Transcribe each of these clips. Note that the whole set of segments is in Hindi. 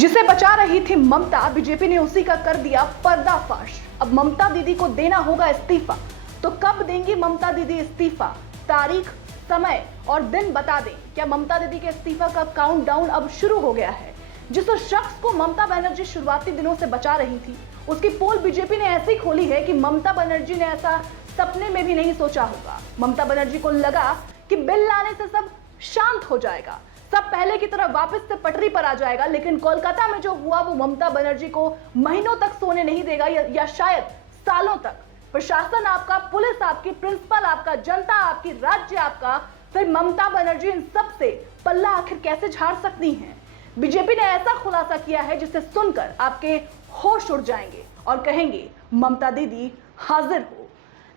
जिसे बचा रही थी ममता, बीजेपी ने उसी का कर दिया पर्दाफाश। अब ममता दीदी को देना होगा इस्तीफा। तो कब देंगी ममता दीदी इस्तीफा? तारीख, समय और दिन बता दें। क्या ममता दीदी के इस्तीफा का काउंटडाउन अब शुरू हो गया है? जिस शख्स को ममता बनर्जी शुरुआती दिनों से बचा रही थी, उसकी पोल बीजेपी ने ऐसी खोली है कि ममता बनर्जी ने ऐसा सपने में भी नहीं सोचा होगा। ममता बनर्जी को लगा कि बिल लाने से सब शांत हो जाएगा, सब पहले की तरह वापस से पटरी पर आ जाएगा। लेकिन कोलकाता में जो हुआ वो ममता बनर्जी को महीनों तक सोने नहीं देगा या शायद सालों तक। प्रशासन आपका, पुलिस आपकी, प्रिंसिपल आपका, जनता आपकी, राज्य आपका, फिर ममता बनर्जी इन सब से पल्ला आखिर कैसे झाड़ सकती हैं? बीजेपी ने ऐसा खुलासा किया है जिसे सुनकर आपके होश उड़ जाएंगे और कहेंगे ममता दीदी हाजिर हो।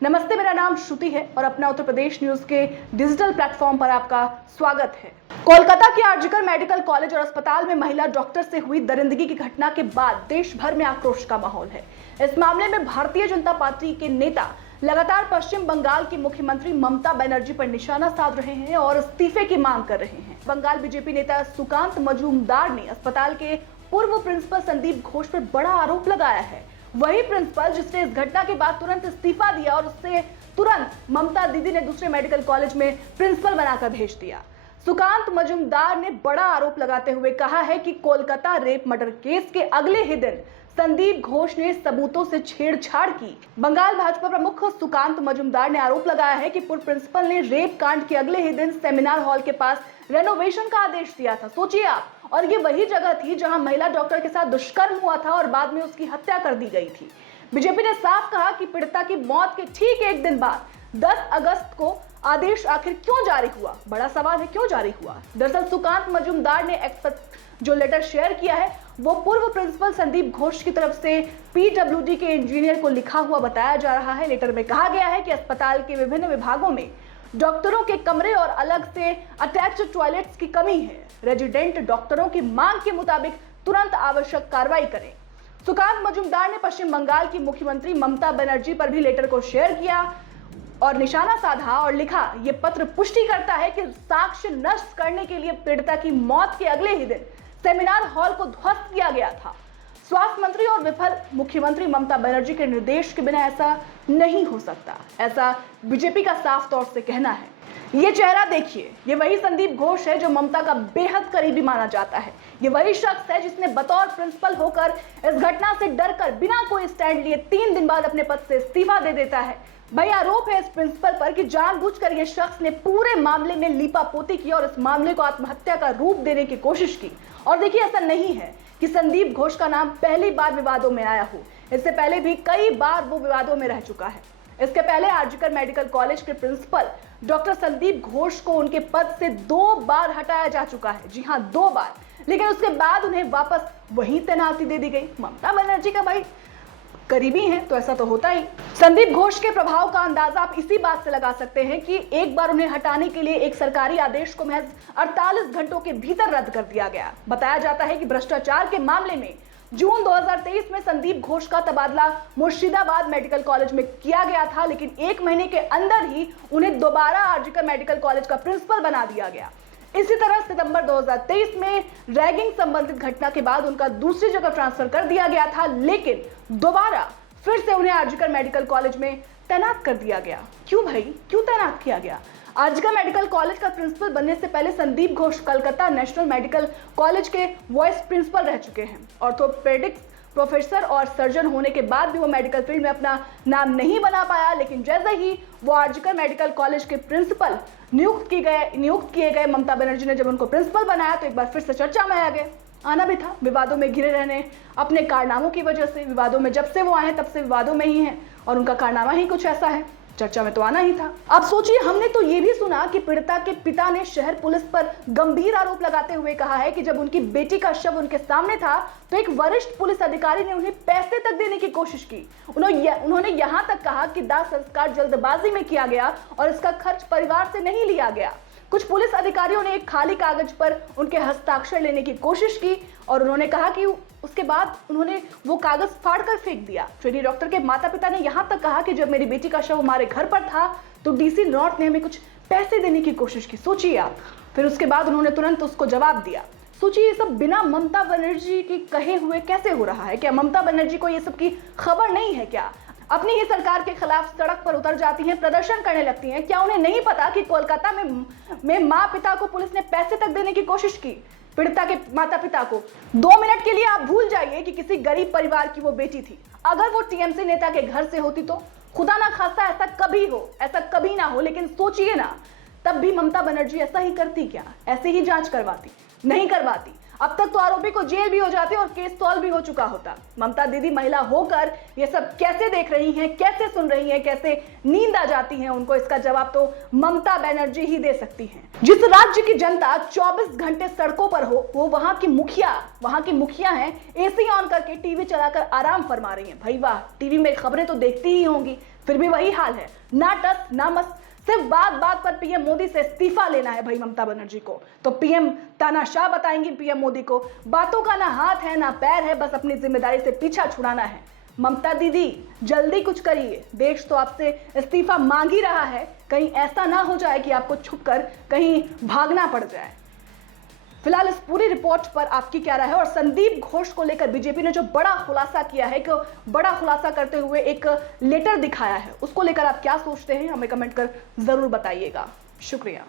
नमस्ते, मेरा नाम श्रुति है और अपना उत्तर प्रदेश न्यूज के डिजिटल प्लेटफॉर्म पर आपका स्वागत है। कोलकाता के आरजीकर मेडिकल कॉलेज और अस्पताल में महिला डॉक्टर से हुई दरिंदगी की घटना के बाद देश भर में आक्रोश का माहौल है। इस मामले में भारतीय जनता पार्टी के नेता लगातार पश्चिम बंगाल की मुख्यमंत्री ममता बनर्जी पर निशाना साध रहे हैं और इस्तीफे की मांग कर रहे हैं। बंगाल बीजेपी नेता सुकांत मजूमदार ने अस्पताल के पूर्व प्रिंसिपल संदीप घोष पर बड़ा आरोप लगाया है। वही प्रिंसिपल जिसने इस घटना के बाद तुरंत इस्तीफा दिया और उससे तुरंत ममता दीदी ने दूसरे मेडिकल कॉलेज में प्रिंसिपल बनाकर भेज दिया। सुकांत मजूमदार ने बड़ा आरोप लगाते हुए कहा है कि कोलकाता रेप मर्डर केस के अगले ही दिन संदीप घोष ने सबूतों से छेड़छाड़ की। बंगाल भाजपा प्रमुख सुकांत मजूमदार ने आरोप लगाया है कि पूर्व प्रिंसिपल ने रेप कांड के अगले ही दिन सेमिनार हॉल के पास रेनोवेशन का आदेश दिया था। सोचिए आप, और ये वही जगह थी जहां महिला डॉक्टर के साथ दुष्कर्म हुआ था और बाद में उसकी हत्या कर दी गई थी। बीजेपी ने साफ कहा कि पीड़िता की मौत के ठीक एक दिन बाद 10 अगस्त को आदेश आखिर क्यों जारी हुआ? बड़ा सवाल है, क्यों जारी हुआ? दरअसल सुकांत मजूमदार ने जो लेटर शेयर किया है वो पूर्व प्रिंसिपल संदीप घोष की तरफ से पीडब्ल्यूडी के इंजीनियर को लिखा हुआ बताया जा रहा है। लेटर में कहा गया है कि अस्पताल के विभिन्न विभागों में डॉक्टरों के कमरे और अलग से अटैच्ड टॉयलेट्स की कमी है। रेजिडेंट डॉक्टरों की मांग के मुताबिक तुरंत आवश्यक कार्रवाई करें। सुकांत मजूमदार ने पश्चिम बंगाल की मुख्यमंत्री ममता बनर्जी पर भी लेटर को शेयर किया और निशाना साधा और लिखा, ये पत्र पुष्टि करता है कि साक्ष्य नष्ट करने के लिए पीड़िता की मौत के अगले ही दिन सेमिनार हॉल को ध्वस्त किया गया था। स्वास्थ्य मंत्री और विफल मुख्यमंत्री ममता बनर्जी के निर्देश के बिना ऐसा नहीं हो सकता, ऐसा बीजेपी का साफ तौर से कहना है। ये चेहरा देखिए, ये वही संदीप घोष है जो ममता का बेहद करीबी माना जाता है। ये वही शख्स है जिसने बतौर प्रिंसिपल होकर इस घटना से डरकर बिना कोई स्टैंड लिए 3 दिन बाद अपने पद से इस्तीफा दे देता है। भाई, आरोप है इस प्रिंसिपल पर कि जानबूझकर ये शख्स ने पूरे मामले में लीपापोती की और इस मामले को आत्महत्या का रूप देने की कोशिश की। और देखिए, ऐसा नहीं है कि संदीप घोष का नाम पहली बार विवादों में आया हो। इससे पहले भी कई बार वो विवादों में रह चुका है। इसके पहले आरजीकर मेडिकल कॉलेज के प्रिंसिपल डॉक्टर संदीप घोष को उनके पद से 2 बार हटाया जा चुका है। जी हाँ, 2 बार। लेकिन उसके बाद उन्हें वापस वही तैनाती दे दी गई। ममता बनर्जी का भाई करीबी हैं तो ऐसा तो होता ही। संदीप घोष के प्रभाव का अंदाजा आप इसी बात से लगा सकते हैं कि एक बार उन्हें हटाने के लिए एक सरकारी आदेश को महज 48 घंटों के भीतर रद्द कर दिया गया। बताया जाता है कि भ्रष्टाचार के मामले में जून 2023 में संदीप घोष का तबादला मुर्शिदाबाद मेडिकल कॉलेज में किया गया था, लेकिन 1 महीने के अंदर ही उन्हें दोबारा आरजीकर मेडिकल कॉलेज का प्रिंसिपल बना दिया गया। इसी तरह सितंबर 2023 में रैगिंग संबंधित घटना के बाद उनका दूसरी जगह ट्रांसफर कर दिया गया था, लेकिन दोबारा फिर से उन्हें आरजीकर मेडिकल कॉलेज में तैनात कर दिया गया। क्यों भाई, क्यों तैनात किया गया? आरजीकर मेडिकल कॉलेज का प्रिंसिपल बनने से पहले Sandeep Ghosh Calcutta national medical college के वाइस प्रिंसिपल रह चुके हैं। ऑर्थोपेडिक्स प्रोफेसर और सर्जन होने के बाद भी वो मेडिकल फील्ड में अपना नाम नहीं बना पाया। लेकिन जैसे ही वो आरजीकर मेडिकल कॉलेज के प्रिंसिपल नियुक्त किए गए, ममता बनर्जी ने जब उनको प्रिंसिपल बनाया तो एक बार फिर से चर्चा में आ गए। आना भी था, विवादों में घिरे रहने, अपने कारनामों की वजह से विवादों में जब से वो आए तब से विवादों में ही हैं और उनका कारनामा ही कुछ ऐसा है, चर्चा में तो आना ही था। अब सोचिए, हमने तो ये भी सुना कि पीड़िता के पिता ने शहर पुलिस पर गंभीर आरोप लगाते हुए कहा है कि जब उनकी बेटी का शव उनके सामने था तो एक वरिष्ठ पुलिस अधिकारी ने उन्हें पैसे तक देने की कोशिश की। उन्होंने यहां तक कहा कि दाह संस्कार जल्दबाजी में किया गया और इसका खर्च परिवार से नहीं लिया गया। कुछ पुलिस अधिकारियों ने एक खाली कागज पर उनके हस्ताक्षर लेने की कोशिश की और उन्होंने कहा कि उसके बाद उन्होंने वो कागज फाड़कर फेंक दिया। ट्रेनी डॉक्टर के माता पिता ने यहां तक कहा कि जब मेरी बेटी का शव हमारे घर पर था तो डीसी नॉर्थ ने हमें कुछ पैसे देने की कोशिश की। सोचिए आप। फिर उसके बाद उन्होंने तुरंत उसको जवाब दिया। सोचिए ये सब बिना ममता बनर्जी की कहे हुए कैसे हो रहा है? क्या ममता बनर्जी को ये सब की खबर नहीं है क्या? अपनी ही सरकार के खिलाफ सड़क पर उतर जाती हैं, प्रदर्शन करने लगती हैं। क्या उन्हें नहीं पता कि कोलकाता में माँ पिता को पुलिस ने पैसे तक देने की कोशिश की, पीड़िता के माता पिता को? 2 मिनट के लिए आप भूल जाइए कि किसी गरीब परिवार की वो बेटी थी। अगर वो टीएमसी नेता के घर से होती तो खुदा ना खास्ता ऐसा कभी हो, ऐसा कभी ना हो, लेकिन सोचिए ना, तब भी ममता बनर्जी ऐसा ही करती क्या? ऐसे ही जांच करवाती? नहीं करवाती। अब तक तो आरोपी को जेल भी हो जाती और केस सॉल्व भी हो चुका होता। ममता दीदी महिला होकर ये सब कैसे देख रही हैं, कैसे सुन रही हैं, कैसे नींद आ जाती है उनको, इसका जवाब तो ममता बनर्जी ही दे सकती हैं। जिस राज्य की जनता 24 घंटे सड़कों पर हो, वो वहां की मुखिया हैं, एसी ऑन करके टीवी चलाकर आराम फरमा रही हैं। भाई वाह, टीवी में खबरें तो देखती ही होंगी, फिर भी वही हाल है, ना टस ना मस। सिर्फ बात बात पर पीएम मोदी से इस्तीफा लेना है भाई ममता बनर्जी को, तो पीएम तानाशाह बताएंगी पीएम मोदी को। बातों का ना हाथ है ना पैर है, बस अपनी जिम्मेदारी से पीछा छुड़ाना है। ममता दीदी जल्दी कुछ करिए, देश तो आपसे इस्तीफा मांग ही रहा है। कहीं ऐसा ना हो जाए कि आपको छुपकर कहीं भागना पड़ जाए। फिलहाल इस पूरी रिपोर्ट पर आपकी क्या राय है? और संदीप घोष को लेकर बीजेपी ने जो बड़ा खुलासा किया है, कि बड़ा खुलासा करते हुए एक लेटर दिखाया है, उसको लेकर आप क्या सोचते हैं? हमें कमेंट कर जरूर बताइएगा। शुक्रिया।